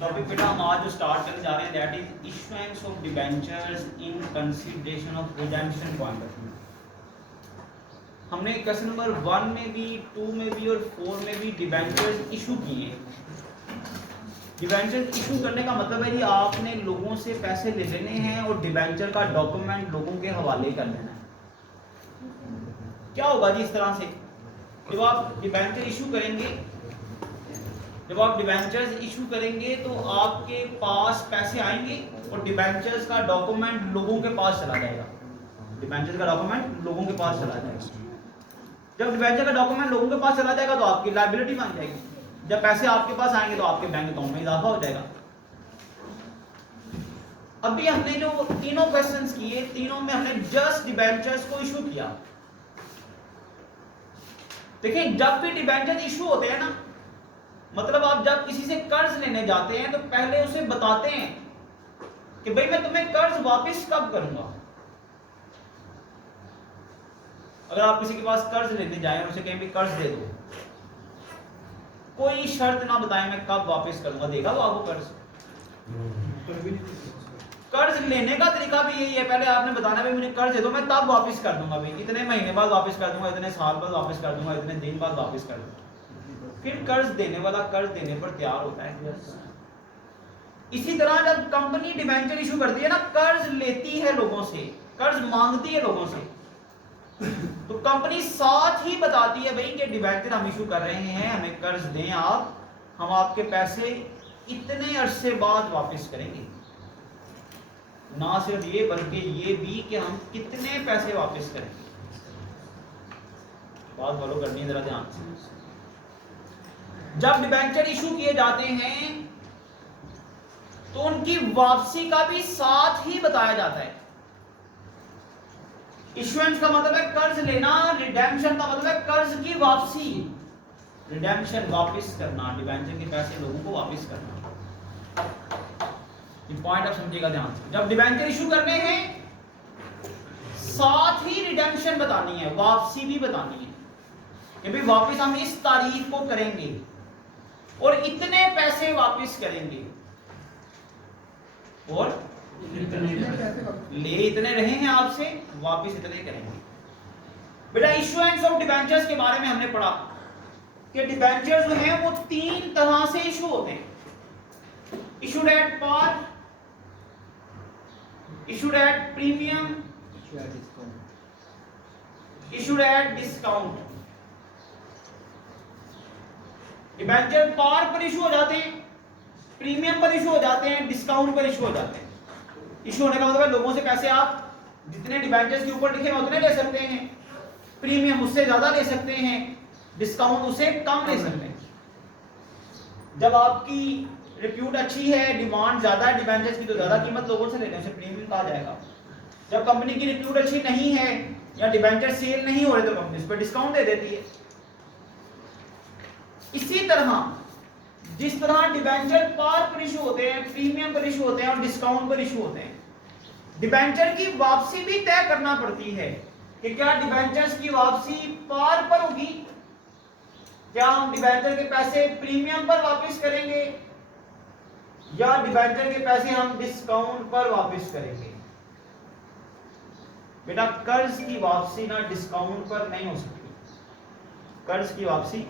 Topic बेटा हम आज जो स्टार्ट करने जा रहे हैं that is issuance of debentures in consideration of redemption point of view. हमने क्वेश्चन नंबर 1 में भी 2 में भी और 4 में भी डिबेंचर्स इशू किए। डिबेंचर इशू करने का मतलब है कि आपने लोगों से पैसे ले लेने हैं और डिबेंचर का डॉक्यूमेंट लोगों के हवाले कर लेना है। क्या होगा जी इस तरह से, जब आप डिबेंचर इशू करेंगे, जब आप डिबेंचर्स इशू करेंगे तो आपके पास पैसे आएंगे और डिबेंचर्स का डॉक्यूमेंट लोगों के पास चला जाएगा। डिबेंचर्स का डॉक्यूमेंट लोगों के पास चला जाएगा। जब डिबेंचर का डॉक्यूमेंट लोगों के पास चला जाएगा तो आपकी लायबिलिटी बन जाएगी। जब पैसे आपके पास आएंगे तो आपके बैंक अकाउंट में इजाफा हो जाएगा। अभी हमने जो तीनों क्वेश्चंस किए, तीनों में हमने जस्ट डिबेंचर्स को इशू किया। देखिए जब भी डिबेंचर इशू होते हैं ना, मतलब आप जब किसी से कर्ज लेने जाते हैं तो पहले उसे बताते हैं कि भाई मैं तुम्हें कर्ज वापस कब करूंगा। अगर आप किसी के पास कर्ज लेने जाएं और उसे कहें भी कर्ज दे दो, कोई शर्त ना बताएं मैं कब वापस करूंगा, देगा वो आपको कर्ज? कर्ज लेने का तरीका भी यही है, पहले आपने बताना भाई मुझे कर्ज दे दो, मैं तब वापस कर दूंगा, भाई इतने महीने बाद वापस कर दूंगा, इतने साल बाद वापस कर दूंगा, इतने दिन बाद वापस कर दूंगा। फिर कर्ज देने वाला कर्ज देने पर तैयार होता है। इसी तरह जब कंपनी डिबेंचर इशू करती है ना, कर्ज लेती है लोगों से, कर्ज मांगती है लोगों से, तो कंपनी साथ ही बताती है भाई कि डिबेंचर हम इशू कर रहे हैं, हमें कर्ज दें आप, हम आपके पैसे इतने अरसे बाद वापस करेंगे। ना सिर्फ ये बल्कि ये भी कि हम कितने पैसे वापस करेंगे। बात फॉलो करनी है जरा ध्यान से। जब डिबेंचर इशू किए जाते हैं तो उनकी वापसी का भी साथ ही बताया जाता है। इशुएंस का मतलब है कर्ज लेना, रिडेम्पशन का मतलब है कर्ज की वापसी। रिडेम्पशन वापस करना, डिबेंचर के पैसे लोगों को वापस करना। ये पॉइंट आप समझिएगा ध्यान से। जब डिबेंचर इशू करने हैं साथ ही रिडेम्पशन बतानी है, वापसी भी बतानी है कि भाई वापस हम इस तारीख को करेंगे और इतने पैसे वापस करेंगे और ले इतने रहे हैं आपसे, वापस इतने करेंगे। बेटा इशुएंस ऑफ डिबेंचर्स के बारे में हमने पढ़ा कि डिबेंचर्स जो हैं वो तीन तरह से इशू होते हैं। Issued at par, issued at premium, issued at discount. Debenture par पर इशू हो जाते हैं, प्रीमियम पर इशू हो जाते हैं, डिस्काउंट पर इशू हो जाते हैं। इशू होने का मतलब है लोगों से पैसे आप जितने डिबेंचर्स के ऊपर लिखे हैं उतने ले सकते हैं, प्रीमियम उससे ज्यादा ले सकते हैं, डिस्काउंट उससे कम ले सकते हैं। जब आपकी रिप्यूट अच्छी है, डिमांड ज्यादा है डिबेंचर्स की, तो ज्यादा कीमत लोगों से लेने से प्रीमियम कहा जाएगा। जब कंपनी की रिप्यूट अच्छी नहीं है या डिबेंचर सेल नहीं हो रहे तो कंपनी इस पर डिस्काउंट दे देती है। इसी तरह जिस तरह डिबेंचर पार पर इशू होते हैं, प्रीमियम पर इशू होते हैं और डिस्काउंट पर इशू होते हैं, डिबेंचर की वापसी भी तय करना पड़ती है कि क्या डिबेंचर्स की वापसी पार पर होगी, क्या हम डिबेंचर के पैसे प्रीमियम पर वापस करेंगे या डिबेंचर के पैसे हम डिस्काउंट पर वापस करेंगे। बेटा कर्ज की वापसी ना डिस्काउंट पर नहीं हो सकती। कर्ज की वापसी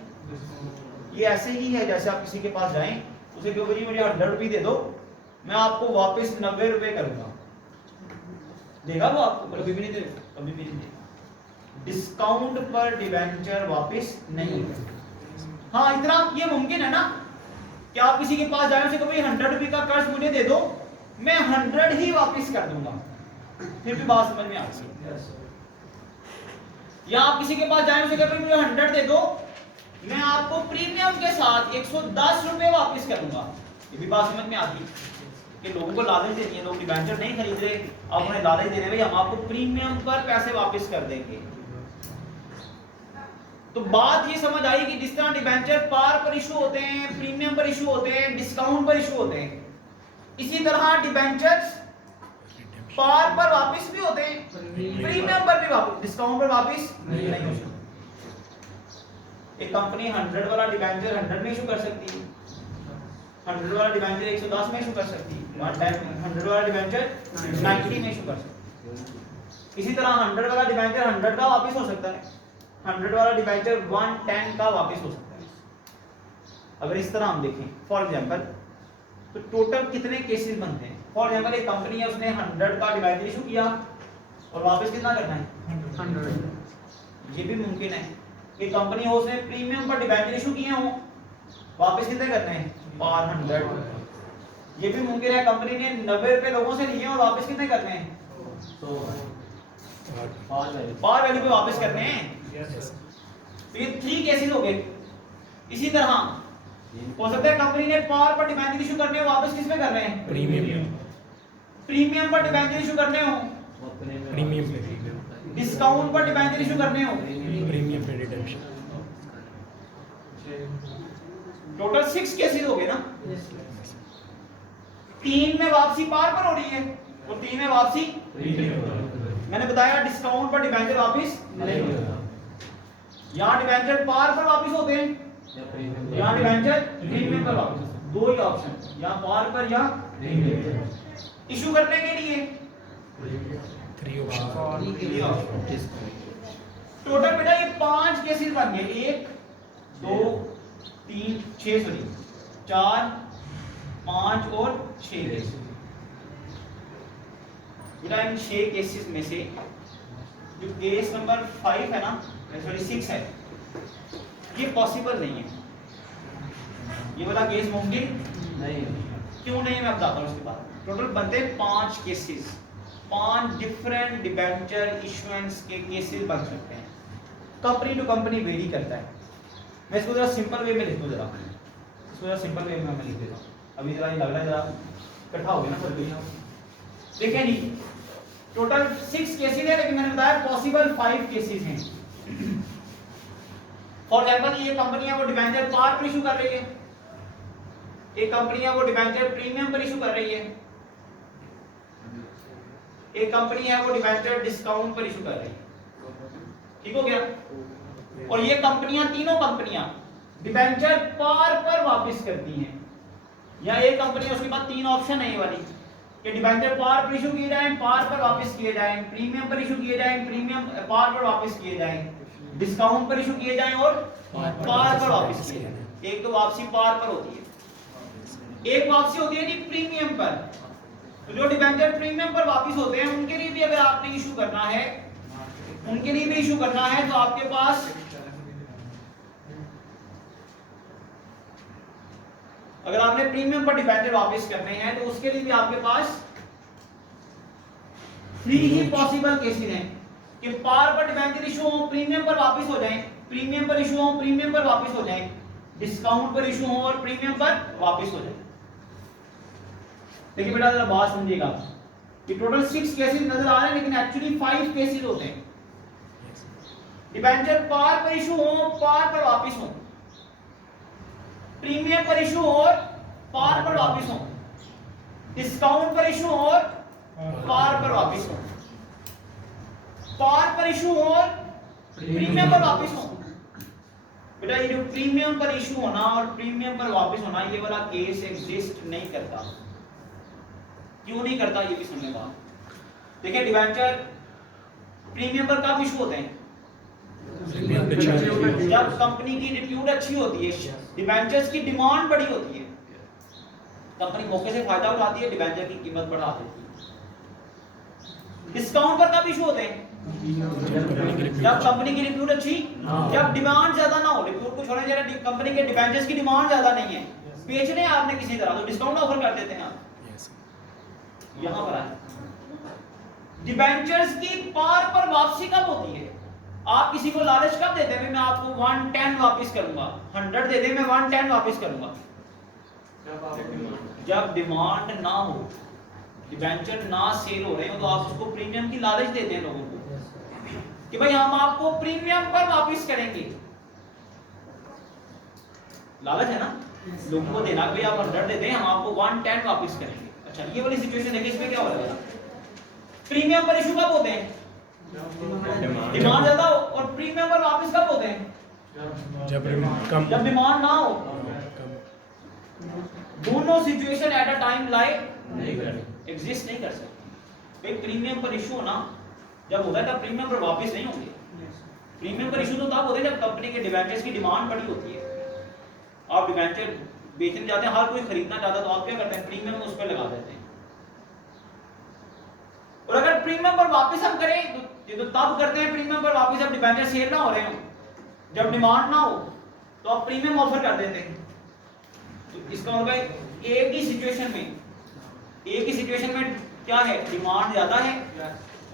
ये ऐसे ही है जैसे आप किसी के पास जाएं, उसे कहो जी मुझे 100 रुपये दे दो, मैं आपको वापस 90 रुपये करूंगा, देगा वो आपको? कभी भी नहीं देगा, कभी भी नहीं देगा। डिस्काउंट पर डिबेंचर वापस नहीं करेगा। हाँ इतना ये मुमकिन है ना कि आप किसी के पास जाए, उसे कहो भाई 100 रुपये का कर्ज मुझे दे दो, मैं 100 ही वापस कर दूंगा, फिर भी बात समझ में आती है। या आप किसी के पास जाए, उसे कहो मुझे 100 दे दो, मैं आपको प्रीमियम के साथ 110 रुपए वापस करूंगा, ये भी बात समझ में आती है कि लोगों को लालच देनी है। लोग डिबेंचर नहीं खरीद रहे, आप उन्हें लालच दे रहे भाई हम आपको प्रीमियम पर पैसे वापस कर देंगे। तो बात ये समझ आई कि जिस तरह डिबेंचर पार पर इशू होते हैं, प्रीमियम पर इशू होते हैं, डिस्काउंट पर इशू होते हैं, इसी तरह डिबेंचर्स पार पर वापस भी होते हैं, प्रीमियम पर भी वापस, डिस्काउंट पर वापस नहीं हो सकते। एक कंपनी 100 वाला डिबेंचर 100 में इशू कर सकती है, 100 वाला डिबेंचर 110 में इशू कर सकती है, 100 वाला डिबेंचर 90 में इशू कर सकती है। इसी तरह 100 वाला डिबेंचर 100 का वापस हो सकता है, 100 वाला डिबेंचर 110 का वापस हो सकता है। अगर इस तरह हम देखें फॉर एग्जांपल, तो टोटल कितने केसेस बनते हैं? फॉर एग्जांपल एक कंपनी है, उसने 100 का डिबेंचर इशू किया और वापस कितना करना है? 100। ये भी मुमकिन है। एक कंपनी हो, उसने प्रीमियम पर डिबेंचर इशू किए हो, वापस कितने करने हैं? 100। ये भी मुमकिन है कंपनी ने 90 रुपए लोगों से लिए और वापस कितने करने हैं? पार वैल्यू पे वापस करने हैं। तो ये 3 केसेस हो गए। इसी तरह हो सकता है कंपनी ने पार पर डिबेंचर इशू करने हो, वापस किस पे कर रहे हैं? प्रीमियम। प्रीमियम पर डिबेंचर इशू करने हो, प्रीमियम पे, डिस्काउंट पर डिबेंचर इशू करने हो, प्रीमियम पे रिडेम्पशन। टोटल 6 केसेस हो गए ना। 3 में वापसी पार पर हो रही है और 3 में वापसी मैंने बताया डिस्काउंट पर डिबेंचर वापस नहीं होता। यहाँ डिबेंचर पार पर वापस होते हैं, यहाँ डिबेंचर प्रीमियम पर वापस होते हैं। 2 ही ऑप्शन, यहाँ पार पर या इशू करने के लिए 3 ऑप्शन। टोटल बेटा ये 5 केसेस बन गए। 1 2 3 6 सॉरी 4 5 और 6 केसेस। बेटा इन 6 केसेस में से जो केस नंबर 5 है ना, सॉरी 6 है, ये पॉसिबल नहीं है। ये वाला केस मुमकिन नहीं है। क्यों नहीं, मैं बताता हूँ उसके बाद। टोटल बनते हैं 5 केसेस, 5 डिफरेंट डिबेंचर इशुएंस के केसेस बन सकते हैं। कंपनी टू कंपनी वेरी करता है। मैं इसको जरा सिंपल वे में लिख दूं, जरा इसको जरा सिंपल वे में मैं लिख देता हूं। अभी जरा ये लग रहा है जरा इकट्ठा हो गया ना सब कुछ। देखिए जी, टोटल 6 केसेस है, लेकिन मैंने बताया पॉसिबल 5 केसेस हैं। फॉर एग्जांपल ये कंपनी है वो डिबेंचर पार पर इशू कर रही है, एक कंपनी है वो डिबेंचर प्रीमियम पर इशू कर रही है, एक कंपनी है वो डिबेंचर डिस्काउंट पर इशू कर रही है। ठीक हो गया? और ये कंपनियां, तीनों कंपनियां डिबेंचर पार पर वापस करती हैं। या एक कंपनी है उसके पास 3 ऑप्शन है ये वाली कि डिबेंचर पार पर इशू किए जाएं, पार पर वापस किए जाएं, प्रीमियम पर इशू किए जाएं, प्रीमियम पार पर वापस किए जाएं, डिस्काउंट पर इशू किए जाएं और पार पर वापस किए जाएं। एक तो वापसी पार पर होती है, एक वापसी होती है जी प्रीमियम पर। तो जो डिबेंचर प्रीमियम पर वापस होते हैं उनके लिए भी अगर आपने इशू करना है, उनके लिए भी इशू करना है, तो आपके पास अगर आपने प्रीमियम पर डिबेंचर वापस करने हैं तो उसके लिए भी आपके पास 3 ही पॉसिबल केसेस हैं कि पार पर डिबेंचर इशू हो, प्रीमियम पर वापस हो जाएं, प्रीमियम पर इशू हो, प्रीमियम पर वापस हो जाएं, डिस्काउंट पर इशू हो और प्रीमियम पर वापस हो जाए। देखिए बेटा जरा बात समझिएगा, ये टोटल 6 केसेस नजर आ रहे हैं, लेकिन एक्चुअली 5 केसेस होते हैं। डिबेंचर पार पर इशू हो, पार पर वापस हो, प्रीमियम पर इशू और पार पर वापस हो, डिस्काउंट पर इशू और पार पर वापस हो, पार पर इशू और प्रीमियम पर वापस हो। बेटा ये जो प्रीमियम पर इशू होना और प्रीमियम पर वापस होना, ये वाला केस एग्जिस्ट नहीं करता। क्यों नहीं करता ये भी समझेगा। देखिए डिबेंचर प्रीमियम पर कब इशू होते हैं? जब कंपनी की रिप्यूट अच्छी होती है, डिबेंचर्स की डिमांड बड़ी होती है, कंपनी मौके से फायदा उठाती है, डिबेंचर की कीमत बढ़ा देती है। डिस्काउंट पर कब इशू होते हैं? जब कंपनी की रिप्यूट अच्छी, जब डिमांड ज्यादा ना हो, रिप्यूट को छोड़े, जरा कंपनी के डिबेंचर्स की डिमांड ज्यादा नहीं है, बेचने हैं आपने किसी तरह, तो डिस्काउंट ऑफर कर देते हैं आप। यहां पर आए डिबेंचर्स की पार पर वापसी कब होती है? आप किसी को लालच कब देते हैं? मैं आपको 110 वापस करूंगा, 100 दे दे, मैं 110 वापस करूंगा। जब डिमांड ना हो, डिबेंचर ना सेल हो रहे हो, तो आप उसको प्रीमियम की लालच देते हैं लोगों को कि भाई हम आपको प्रीमियम पर वापस करेंगे। लालच है ना लोगों को देना, भाई आप 100 दे दें, हम आपको 110 वापस करेंगे। अच्छा ये वाली सिचुएशन देखिए, इसमें क्या हो रहा है? प्रीमियम पर इशू कब होते हैं? डिमांड ज्यादा हो, और प्रीमियम पर वापस कब होते हैं? जब कम, जब डिमांड ना हो। दोनों सिचुएशन एट अ टाइम लाई नहीं करेंगे। एग्जिस्ट नहीं कर सकती। भाई प्रीमियम पर इशू होना जब होता है तब प्रीमियम पर वापस नहीं होंगे। प्रीमियम पर इशू तो तब होता है जब कंपनी के डिबेंचर्स की डिमांड बड़ी होती है। आप डिबेंचर बेचने जाते हैं, हर कोई खरीदना चाहता है, तो आप क्या करते हैं, प्रीमियम उस पर लगा देते हैं। और अगर प्रीमियम पर वापस हम करें तो ये तो तब करते हैं प्रीमियम पर वापस जब डिबेंचर सेल ना हो रहे हो, जब डिमांड ना हो तो आप प्रीमियम ऑफर कर देते हैं। तो इसका मतलब एक ही सिचुएशन में क्या है, डिमांड ज्यादा है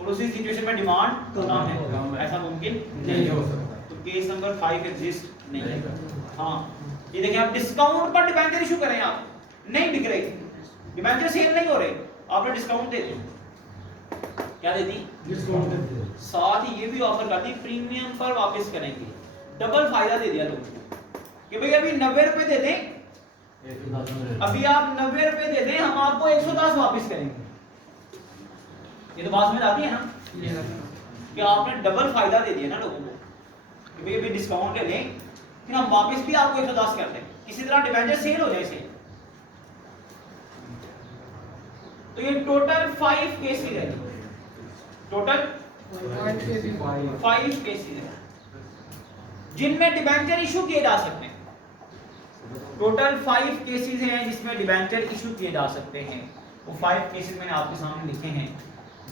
और उसी सिचुएशन में डिमांड कम है, ऐसा मुमकिन नहीं हो सकता। तो केस नंबर 5 एग्जिस्ट नहीं है। हाँ ये देखिए, आप डिस्काउंट पर डिबेंचर इशू करें, आप नहीं बिक रहे, डिबेंचर सेल नहीं हो रहे, आपने डिस्काउंट दे दी, क्या दे दी, डिस्काउंट दे दी, साथ ही ये भी ऑफर कर दी प्रीमियम पर वापस करेंगे, डबल फायदा दे दिया लोगों को कि भाई अभी 90 रुपए दे दें, अभी आप 90 रुपए दे दें, हम आपको 110 वापस करेंगे। ये तो बात में आती है ना कि आपने डबल फायदा दे दिया ना लोगों को कि भाई अभी डिस्काउंट ले लें, फिर हम वापस भी आपको 110 करते हैं, इसी तरह डिबेंचर सेल हो जाए से। तो ये टोटल 5 केसेस है, टोटल 5 केसेस है जिनमें डिबेंचर इशू किए जा सकते हैं। टोटल 5 केसेस हैं जिसमें डिबेंचर इशू किए जा सकते हैं। वो 5 केसेस मैंने आपके सामने लिखे हैं।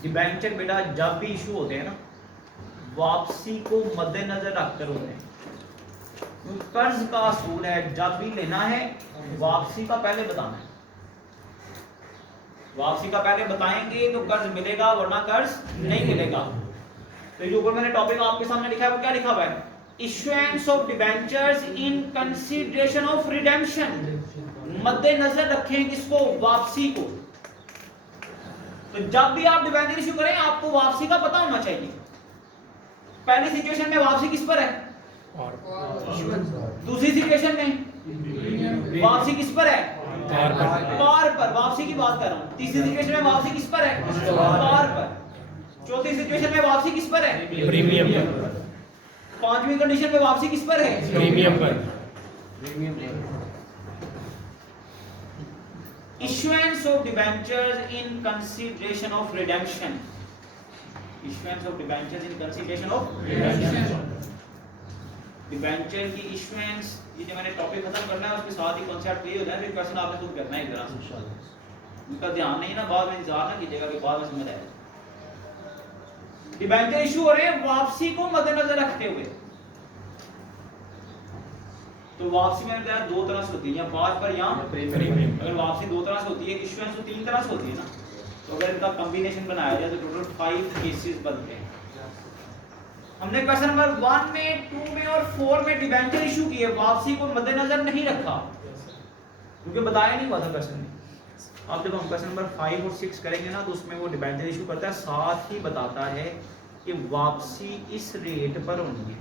डिबेंचर बेटा जब भी इशू होते हैं ना, वापसी को मद्देनजर रखकर होते हैं। कर्ज का असूल है, जब भी लेना है वापसी का पहले बताना है, वापसी का पहले बताएंगे तो कर्ज मिलेगा, वरना कर्ज नहीं मिलेगा। तो जो ऊपर मैंने टॉपिक आपके सामने लिखा है वो क्या लिखा हुआ है, issuance of debentures in consideration of redemption, मद्देनजर रखें किसको, वापसी को। तो जब भी आप डिबेंचर इशू करें आपको वापसी का पता होना चाहिए। पहली सिचुएशन में वापसी किस पर है, और दूसरी सिचुएशन में वापसी किस पर है, पार पर, वापसी की बात कर रहा हूं। तीसरी सिचुएशन में वापसी किस पर है, पार पर। चौथी सिचुएशन में वापसी किस पर है, प्रीमियम पर। पांचवी कंडीशन में वापसी किस पर है, प्रीमियम पर। issuance of debentures in consideration of redemption, issuance of debentures in consideration of redemption, debenture की इश्यूएंस, ये जो मैंने टॉपिक खत्म करना है उसके साथ ही कॉन्सेप्ट क्लियर हो जाए, फिर क्वेश्चन आपने खुद करना है एक तरह से, उनका ध्यान नहीं ना, बाद में इंतजार ना कीजिएगा कि बाद में समझ आए। डिबेंचर इशू हो रहे हैं वापसी को मद्देनजर रखते हुए। तो वापसी मैंने बताया दो तरह से होती है, या पार पर या प्रीमियम। अगर वापसी दो तरह से होती है, इश्यूएंस तो 3 तरह से होती है ना। तो अगर इनका कॉम्बिनेशन बनाया जाए तो टोटल 5 केसेस बनते हैं। हमने क्वेश्चन नंबर 1 में, 2 में और 4 में डिबेंचर इशू किए, वापसी को मद्देनजर नहीं रखा क्योंकि बताया नहीं हुआ था क्वेश्चन में। अब जब हम क्वेश्चन नंबर 5 और 6 करेंगे ना तो उसमें वो डिबेंचर इशू करता है, साथ ही बताता है कि वापसी इस रेट पर होनी है।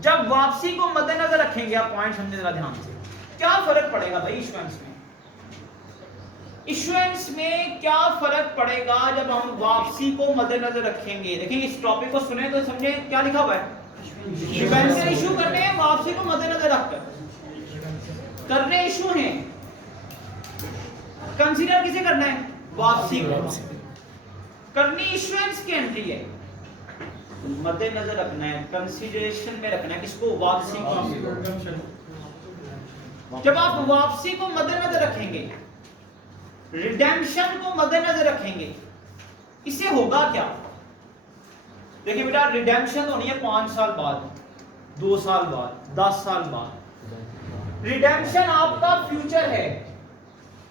जब वापसी को मद्देनजर रखेंगे, आप पॉइंट समझे जरा ध्यान से, क्या फर्क पड़ेगा भाई इश्यूएंस में, इश्यूएंस में क्या फर्क पड़ेगा जब हम वापसी को मद्देनजर रखेंगे। देखिए इस टॉपिक को सुने तो समझे क्या लिखा हुआ है, डिबेंचर इशू करने हैं वापसी को मद्देनजर रखकर, करने इशू हैं, कंसीडर किसे करना है, वापसी को करनी, इश्यूएंस की एंट्री है, मद्देनजर रखना है, कंसीडरेशन में रखना है किसको, वापसी को। जब आप वापसी को मद्देनजर रखेंगे, रिडेम्पशन को मद्देनजर रखेंगे, इससे होगा क्या। देखिए बेटा रिडेम्पशन होनी है 5 साल बाद, 2 साल बाद, 10 साल बाद। रिडेम्पशन आपका फ्यूचर है,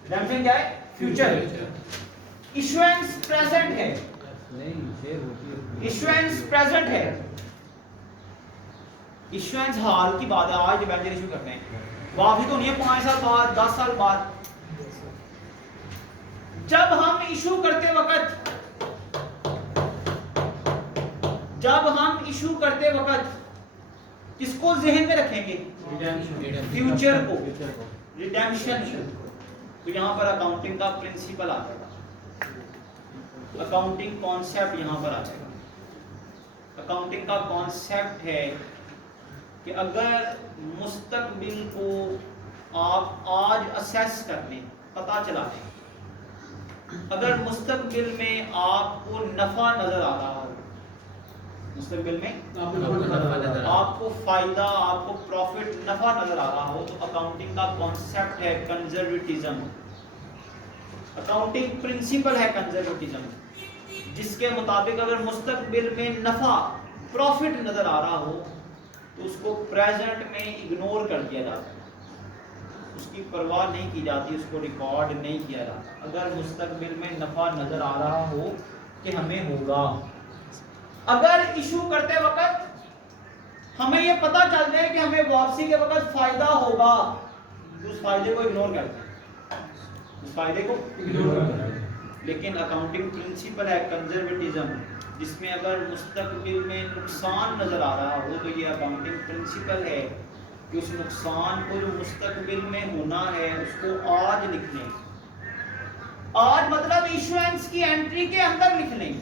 रिडेम्पशन क्या है, फ्यूचर। इश्यूएंस प्रेजेंट है, इश्यूएंस प्रेजेंट है, इश्यूएंस हाल की बात है, आज डिबेंचर इशू करते हैं, वापसी तो नहीं है 5 साल बाद, 10 साल बाद। जब हम इशू करते वक्त, किसको जहन में रखेंगे, फ्यूचर को, रिडेम्पशन। तो यहां पर अकाउंटिंग का प्रिंसिपल आ जाएगा, अकाउंटिंग कॉन्सेप्ट यहां पर आ जाएगा। अकाउंटिंग का कॉन्सेप्ट है कि अगर मुस्तकबिल को आप आज असेस कर लें, पता चला लें। अगर मुस्तकबिल में आपको नफा नजर आ रहा हो, मुस्तकबिल में आपको फायदा, आपको प्रॉफिट, नफा नजर आ रहा हो, तो अकाउंटिंग का कॉन्सेप्ट है कंजर्वेटिज्म। अकाउंटिंग प्रिंसिपल है कंजर्वेटिज्म, जिसके मुताबिक अगर मुस्तकबिल में नफा, प्रॉफिट नजर आ रहा हो तो उसको प्रेजेंट में इग्नोर कर दिया जाता है, उसकी परवाह नहीं की जाती, उसको रिकॉर्ड नहीं किया जाता। अगर मुस्तकबिल में नफा नजर आ रहा हो कि हमें होगा, अगर इशू करते वक्त हमें ये पता चल जाए कि हमें वापसी के वक्त फायदा होगा, तो उस फायदे को इग्नोर करते हैं, उस फायदे को इग्नोर करते हैं। लेकिन अकाउंटिंग प्रिंसिपल है कंजर्वेटिज्म, जिसमें अगर मुस्तकबिल में नुकसान नजर आ रहा हो तो ये अकाउंटिंग प्रिंसिपल है कि उस नुकसान को जो मुस्तकबिल में होना है उसको आज लिख लें। आज मतलब इशुएंस की एंट्री के अंदर लिख लें।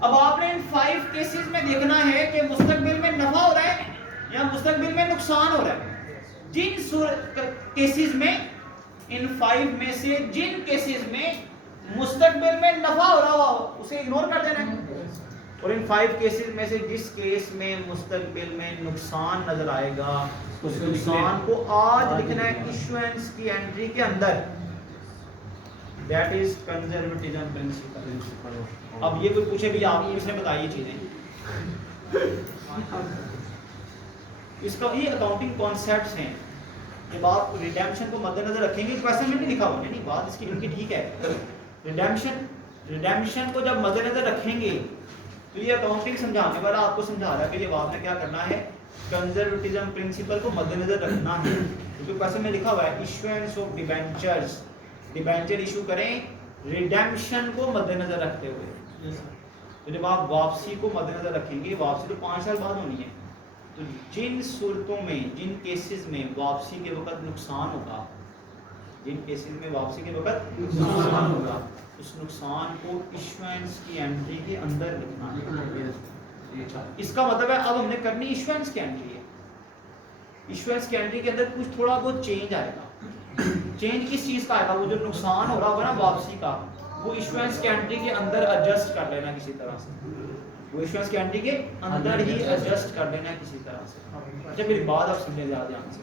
अब आपने इन 5 केसेस में देखना है कि मुस्तकबिल में नफा हो रहा है या मुस्तकबिल में नुकसान हो रहा है। जिन केसेस में, इन 5 में से जिन केसेस में मुस्तकबिल में नफा हो रहा हो उसे इग्नोर कर देना है, और इन 5 केसेस में से जिस केस में मुस्तकबिल में नुकसान नजर आएगा उस नुकसान को आज लिखना है इशुएंस की एंट्री के अंदर। That is conservatism principle. अब ये कोई पूछे भी आप किसने बताई ये चीजें, इसका ये अकाउंटिंग कॉन्सेप्ट्स हैं। जब आप रिडेम्पशन को मद्देनजर रखेंगे, क्वेश्चन में नहीं लिखा हुआ नहीं, बात इसकी इनकी ठीक है। रिडेम्पशन को जब मद्देनजर रखेंगे तो ये अकाउंटिंग समझाने वाला आपको समझा रहा है कि ये आपने क्या करना है, कंजर्वेटिज्म प्रिंसिपल को मद्देनजर रखना है। क्योंकि क्वेश्चन में लिखा हुआ है issuance of debentures, debenture issue करें रिडेम्पशन को मद्देनजर रखते हुए। तो जब आप वापसी को मद्देनजर रखेंगे, वापसी तो 5 साल बाद होनी है, तो जिन सूरतों में, जिन केसेस में वापसी के वक्त नुकसान होगा, जिन केसेस में वापसी के वक्त नुकसान होगा, उस नुकसान को इशुएंस की एंट्री के अंदर लिखना है। इसका मतलब है अब हमने करनी इशुएंस की एंट्री है। इशुएंस की एंट्री के अंदर कुछ थोड़ा बहुत चेंज आएगा। चेंज किस चीज का आएगा? वो जो नुकसान हो रहा होगा ना वापसी का, वो इशुएंस की एंट्री के अंदर एडजस्ट कर लेना किसी तरह से, वो इशुएंस की एंट्री के अंदर ही एडजस्ट कर लेना किसी तरह से। अच्छा मेरी बात आप सुनने ज़्यादा ध्यान से।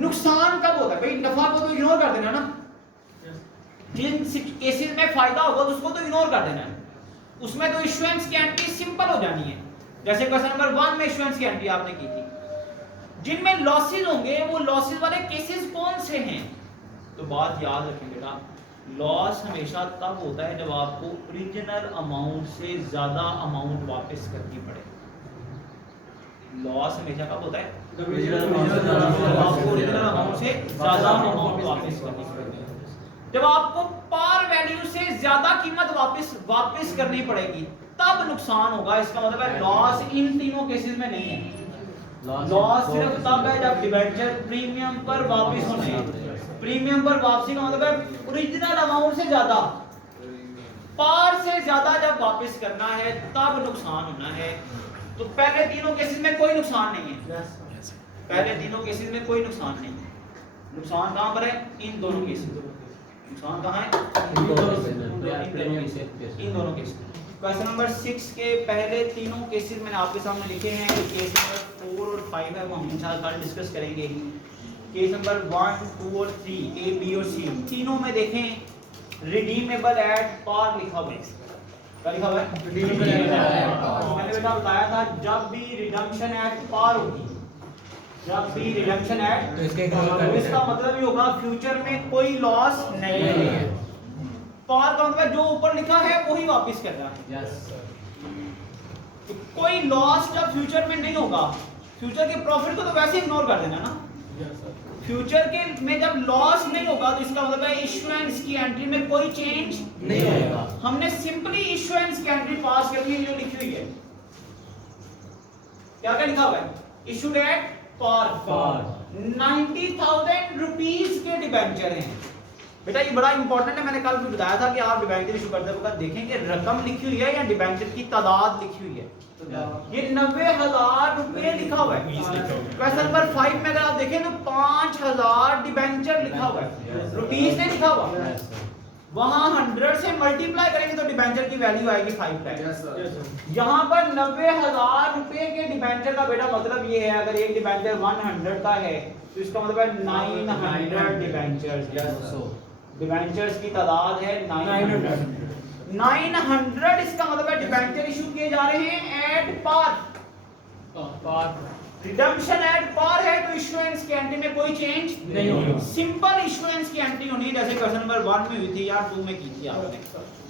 नुकसान कब होता है भाई? नफा को तो इग्नोर कर देना ना, जिन केसेस में फायदा होगा तो उसको तो इग्नोर कर देना है, उसमें तो इशुएंस की एंट्री सिंपल हो जानी है। जैसे क्वेश्चन नंबर 1 में इशुएंस की एंट्री आपने की थी, जिनमें लॉसेस होंगे वो लॉसेस वाले केसेस कौन से हैं? तो बात याद रखें बेटा, लॉस हमेशा तब होता है जब आपको ओरिजिनल अमाउंट से ज्यादा अमाउंट वापस करनी पड़े। लॉस हमेशा कब होता है? जब आपको ओरिजिनल अमाउंट से ज्यादा अमाउंट वापस करनी पड़ेगी। जब आपको पार वैल्यू से ज्यादा कीमत वापस करनी पड़ेगी तब नुकसान होगा। इसका मतलब है लॉस इन तीनों केसेस में नहीं है। लॉस सिर्फ तब है जब डिबेंचर प्रीमियम पर वापस होने हैं। प्रीमियम पर वापसी का मतलब है ओरिजिनल अमाउंट से ज्यादा, पार से ज्यादा जब वापस करना है तब नुकसान होना है। तो पहले तीनों केसेस में कोई नुकसान नहीं है, पहले तीनों केसेस में कोई नुकसान नहीं है। नुकसान कहां पर है? इन दोनों केसेस। नुकसान कहां है? इन दोनों केसेस। क्वेश्चन नंबर 6 के पहले तीनों केसेस मैंने आपके सामने लिखे हैं। केस नंबर 4 और 5 है वो हम इंशाल्लाह कल डिस्कस करेंगे। केस नंबर 1, 2 और 3 A, B और C तीनों में देखें रिडीमेबल एट पार लिखा हुआ है। क्या लिखा हुआ है? Redeemable at par. मैंने बेटा बताया था जब भी रिडम्पशन एट पार होगी, जब भी रिडम्पशन एट, तो इसका मतलब ये होगा फ्यूचर में कोई लॉस नहीं है। पार का मतलब जो ऊपर लिखा है वही वापस कर रहा है। तो कोई लॉस जब फ्यूचर में नहीं होगा, फ्यूचर के प्रॉफिट को तो वैसे इग्नोर कर देना ना। फ्यूचर के में जब लॉस नहीं होगा तो इसका मतलब है इशुएंस की एंट्री में कोई चेंज नहीं होगा। हमने सिंपली इशुएंस की एंट्री पास करनी है जो लिखी हुई है। क्या क्या लिखा हुआ है? इशूड एट पार 90,000 रुपीस के डिबेंचर हैं। बेटा ये बड़ा इंपॉर्टेंट है, मैंने कल भी बताया था कि आप डिबेंचर इशू करते वक्त देखें कि रकम लिखी हुई है या डिबेंचर की तादाद लिखी हुई है। ये 90,000 रुपए लिखा हुआ है। क्वेश्चन नंबर 5 में अगर आप देखें तो 5,000 डिबेंचर लिखा हुआ है, रुपीस नहीं लिखा हुआ। वहां 100 से मल्टीप्लाई करेंगे तो डिबेंचर की वैल्यू आएगी 5 लाख। यहाँ पर 90,000 रुपए के डिबेंचर का बेटा मतलब ये है, अगर एक डिबेंचर 100 का है तो इसका मतलब है 900 डिबेंचर्स। डिबेंचर्स की तादाद है 900। 900 इसका मतलब है डिबेंचर इशू किए जा रहे हैं at par. Redemption at par है तो इशुएंस की एंट्री में कोई चेंज नहीं होगा। सिंपल इशुएंस की एंट्री होनी है, जैसे क्वेश्चन नंबर 1 में हुई थी या 2 में की थी आपने।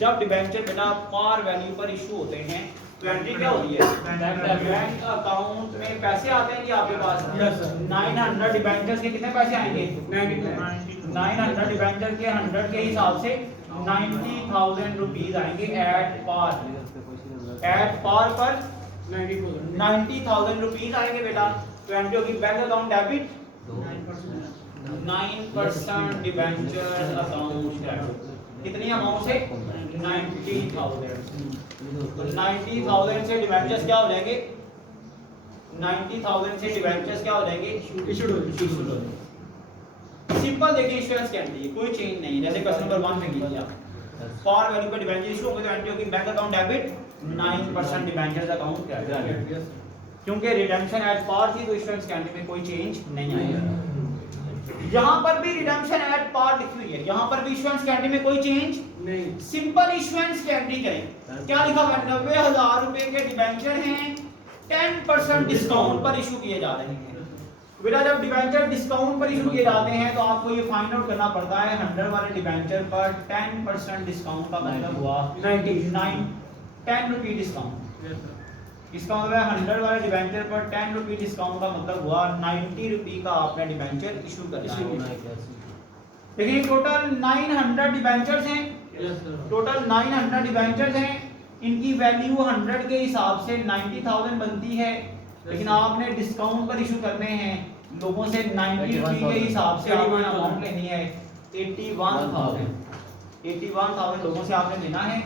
जब डिबेंचर बेटा पार वैल्यू पर इशू होते हैं तो एंट्री क्या होती है? बैंक अकाउंट में पैसे आते हैं कि आपके पास 900 डिबेंचर्स के कितने पैसे आएंगे? 900 डिबेंचर के 100 के हिसाब से 90,000 रुपीस आएंगे एट पार पर 90,000 रुपीस आएंगे बेटा। तो एंट्री होगी bank account debit 9% debenture account debit. कितनी अमाउंट से? 90,000। तो 90,000 से डिबेंचर्स क्या हो जाएंगे? 90,000 से डिबेंचर्स क्या हो जाएंगे? इशूड हो जाएंगे। सिंपल देखिए इशुएंस कैंट्री है, कोई चेंज नहीं। जैसे क्वेश्चन नंबर 1 में कीजिए आप, पार वैल्यू पर डिबेंचर इशू होगा तो एंट्री होगी bank account debit 9% debentures account debit. क्योंकि रिडेम्पशन एट पार थी तो इशुएंस कैंट्री में कोई चेंज नहीं आएगा। यहाँ पर भी रिडेम्पशन एट पार लिखी हुई है, यहाँ पर भी इशुएंस कैंट्री में कोई चेंज नहीं। सिंपल इशुएंस कैंट्री करें, क्या लिखा हुआ है? 90,000 रुपए के डिबेंचर हैं, 10% डिस्काउंट पर इशू किए जा रहे हैं। बेटा जब डिबेंचर डिस्काउंट पर इशू किए जाते हैं तो आपको ये फाइंड आउट करना पड़ता है 100 वाले डिबेंचर पर 10% डिस्काउंट का मतलब हुआ 10 रुपये डिस्काउंट। इसका मतलब है 100 वाले डिबेंचर पर 10 रुपये डिस्काउंट का मतलब हुआ 90 रुपये का आपने डिबेंचर इशू करना है। देखिए टोटल 900 डिबेंचर्स हैं, टोटल 900 डिबेंचर्स हैं। इनकी वैल्यू 100 के हिसाब से 90,000 बनती है, लेकिन आपने डिस्काउंट पर इशू करने हैं लोगों से 90 रुपये के हिसाब से आपने अमाउंट लेनी है 81,000 लोगों से आपने लेना है।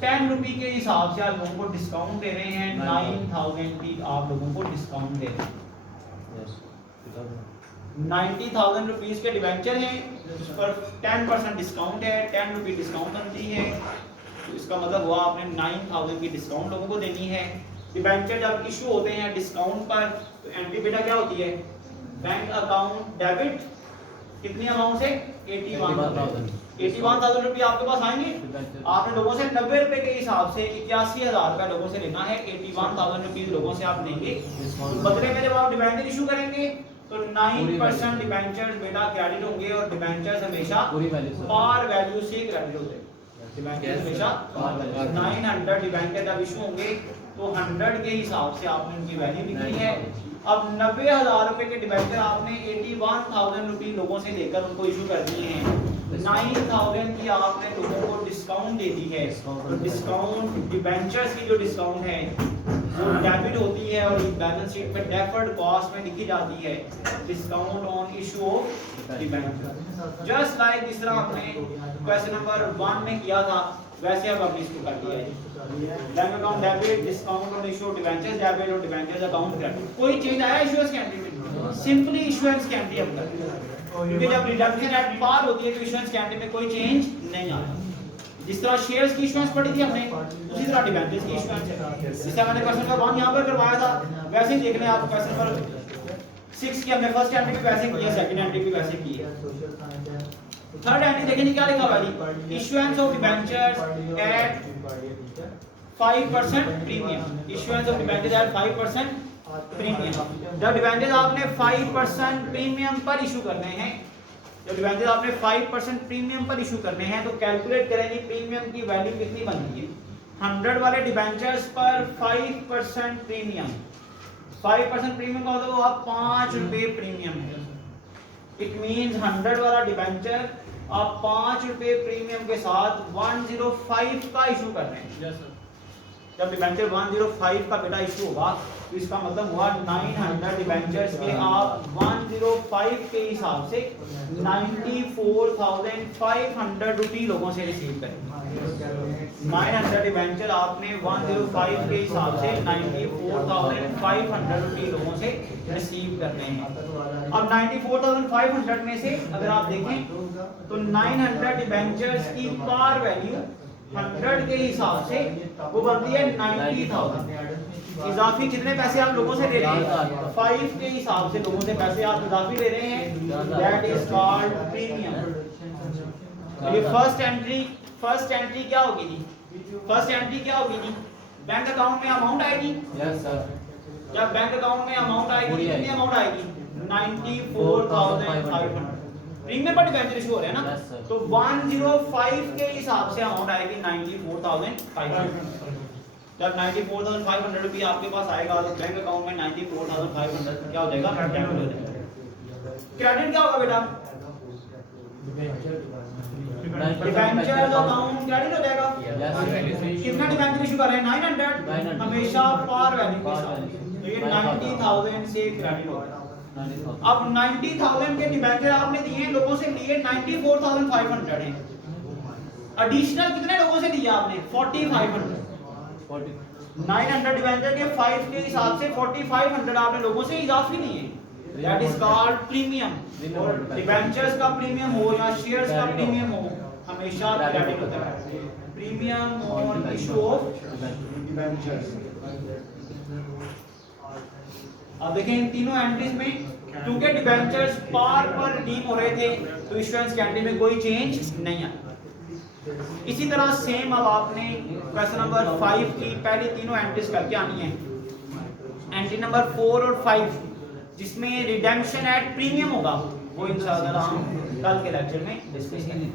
10 रुपये के हिसाब से आप लोगों को डिस्काउंट दे रहे हैं, 9,000 की आप लोगों को डिस्काउंट दे रहे हैं। 90,000 रुपीस के डिबेंचर हैं, उस पर 10% डिस्काउंट है, 10 रुपये डिस्काउंट बनती है, तो इसका मतलब हुआ आपने 9,000 की डिस्काउंट लोगों को देनी है। डिबेंचर जब इशू होते हैं डिस्काउंट पर तो एंट्री बेटा क्या होती है? बैंक अकाउंट डेबिट कितनी अमाउंट से? 81,000 रुपये आपके पास आएंगे। आपने लोगों से 90 रुपए के हिसाब से 81,000 रुपया लोगों से लेना है, 81,000 रुपीज लोगों से आप लेंगे। तो बदले में जब आप डिबेंचर इशू करेंगे तो 9% डिबेंचर्स बेटा क्रेडिट होंगे और डिबेंचर्स हमेशा पार वैल्यू से क्रेडिट होते हैं। डिबेंचर्स हमेशा 900 डिबेंचर जब इशू होंगे तो 100 के हिसाब से आपने उनकी वैल्यू लिखी है। अब 90,000 रुपए के डिबेंचर आपने 81,000 रुपये लोगों से लेकर उनको इशू कर दिए हैं। 9,000 की आपने लोगों को डिस्काउंट दे दी है। तो डिस्काउंट डिबेंचर्स की जो डिस्काउंट है वो डेबिट होती है और बैलेंस शीट में डेफर्ड कॉस्ट में लिखी जाती है discount on issue of debenture. Just like जिस तरह हमने क्वेश्चन नंबर 1 में किया था वैसे अब हमने इसको कर दिया है। Bank account debit, discount on issue debentures debit और डिबेंचर्स अकाउंट क्रेडिट। कोई चेंज आया इशुएंस की एंट्री में? सिंपली इशुएंस की एंट्री हम करते हैं, क्योंकि जब रिडम्पशन एट पार होती है तो इशुएंस की एंट्री में कोई चेंज नहीं आता। जिस तरह शेयर्स की इशुएंस पढ़ी थी हमने उसी तरह डिबेंचर्स की इशुएंस है। जिससे मैंने क्वेश्चन नंबर 1 यहां पर करवाया था वैसे ही देख लें आप। क्वेश्चन नंबर 6 की हमने फर्स्ट एंट्री पे पैसे किए, सेकंड एंट्री पे पैसे किए। थर्ड एंट्री देखें क्या लिखा हुआ है? Issuance of debentures at 5% premium. Issuance of debentures at 5% premium. जब डिबेंचर्स आपने 5% प्रीमियम पर इशू करने हैं, जब डिबेंचर्स आपने 5% प्रीमियम पर इशू करने हैं तो कैलकुलेट करेंगे प्रीमियम की वैल्यू कितनी बनती है। 100 वाले डिबेंचर्स पर 5% प्रीमियम, 5% प्रीमियम का मतलब वो 5 रुपए प्रीमियम है। इट मींस 100 वाला डिबेंचर आप 5 रुपए प्रीमियम के साथ 105 का इशू कर रहे हैं। जब डिबेंचर 105 का बेटा इशू होगा तो इसका मतलब हुआ 900 डिबेंचर्स के आप 105 के हिसाब से 94,500 रुपी लोगों से रिसीव करेंगे। 900 डिबेंचर आपने 105 के हिसाब से 94,500 रुपी लोगों से रिसीव करने हैं। अब 94,500 में से अगर आप देखें तो 900 डिबेंचर्स की पार वैल्यू 100 के हिसाब से वो बनती है 90,000। इजाफी कितने पैसे आप लोगों से ले रहे हैं? 5 के हिसाब से लोगों से पैसे आप इजाफी ले रहे हैं, दैट इज कॉल्ड प्रीमियम। तो ये फर्स्ट एंट्री क्या होगी जी? फर्स्ट एंट्री क्या होगी जी? बैंक अकाउंट में अमाउंट आएगी। Yes sir. जब बैंक अकाउंट में अमाउंट आएगी कितनी अमाउंट आएगी? 94,500। प्रीमियम पर डिबेंचर इशू हो रहा है ना, Yes, sir. तो 105 के हिसाब से अमाउंट आएगी 94,500। जब 94,500 रुपये आपके पास आएगा तो बैंक अकाउंट में 94,500 क्या हो जाएगा? क्रेडिट हो जाएगा। क्रेडिट क्या होगा बेटा? डिबेंचर अकाउंट क्रेडिट हो जाएगा। कितना डिबेंचर इशू कर रहे हैं? 900। हमेशा पार वैल्यू के साथ, तो ये 90,000 से क्रेडिट होगा। अब 90,000 के डिबेंचर आपने दिए हैं, लोगों से लिए 94,500 हैं। एडिशनल कितने लोगों से दिया आपने? 4,500। 900 डिबेंचर के 5 के हिसाब से 4,500 आपने लोगों से इजाफी लिए। That is called premium. और डिबेंचर्स का प्रीमियम हो या शेयर्स का प्रीमियम हो, हमेशा क्रेडिट होता है। Premium on issue of debentures. अब देखें इन तीनों एंट्रीज में क्योंकि डिबेंचर्स पार पर रिडीम हो रहे थे तो इश्यूएंस की एंट्री में कोई चेंज नहीं आया। इसी तरह सेम अब आपने क्वेश्चन नंबर 5 की पहली तीनों एंट्रीज करके आनी है। एंट्री नंबर 4 और 5 जिसमें रिडेम्पशन एट प्रीमियम होगा वो इंशाल्लाह हम कल के लेक्चर में डिस्कस करेंगे।